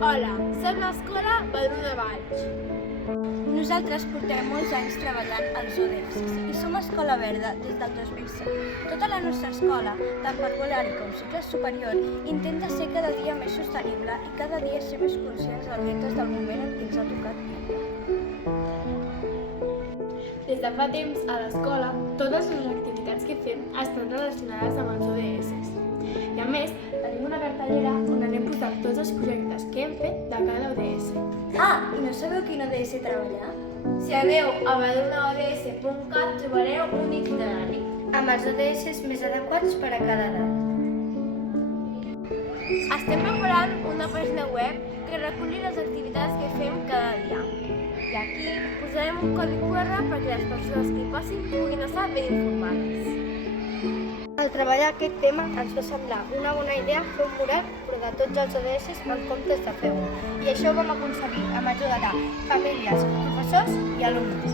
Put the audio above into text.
Hola, som l'Escola Badruna Valls. Nosaltres portem molts anys treballant als ODS i som Escola Verda des del 2007. Tota la nostra escola, tant per Golari com cicle superior, intenta ser cada dia més sostenible i cada dia ser més conscients dels reptes del moment en què ens ha tocat viure. Des de fa temps, a l'escola, totes les activitats que fem estan relacionades amb els ODS. I a més, tenim una cartellera on anem posant tots els projectes que hem fet de cada ODS. Ah, i no sabeu quin ODS treballar? Si aneu a badrunaods.cat trobareu un itinerari. Amb els ODS més adequats per a cada edat. Estem preparant una pàgina web que reculli les activitats que fem cada dia. I aquí posarem un codi QR perquè les persones que hi passin puguin estar ben informades. Al treballar aquest tema ens va semblar una bona idea fer un mural però de tots els ODS en comptes de fer un. I això ho vam aconseguir amb ajuda de famílies, professors i alumnes.